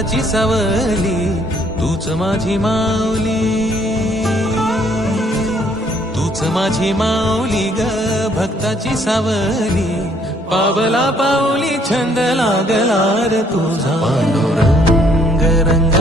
भक्ताची सावली, तूच माझी माऊली, तूच माझी माऊली ग भक्ताची सावली. पावला पाऊली छंद लागला रे तुझा, पांडुरंग रंगा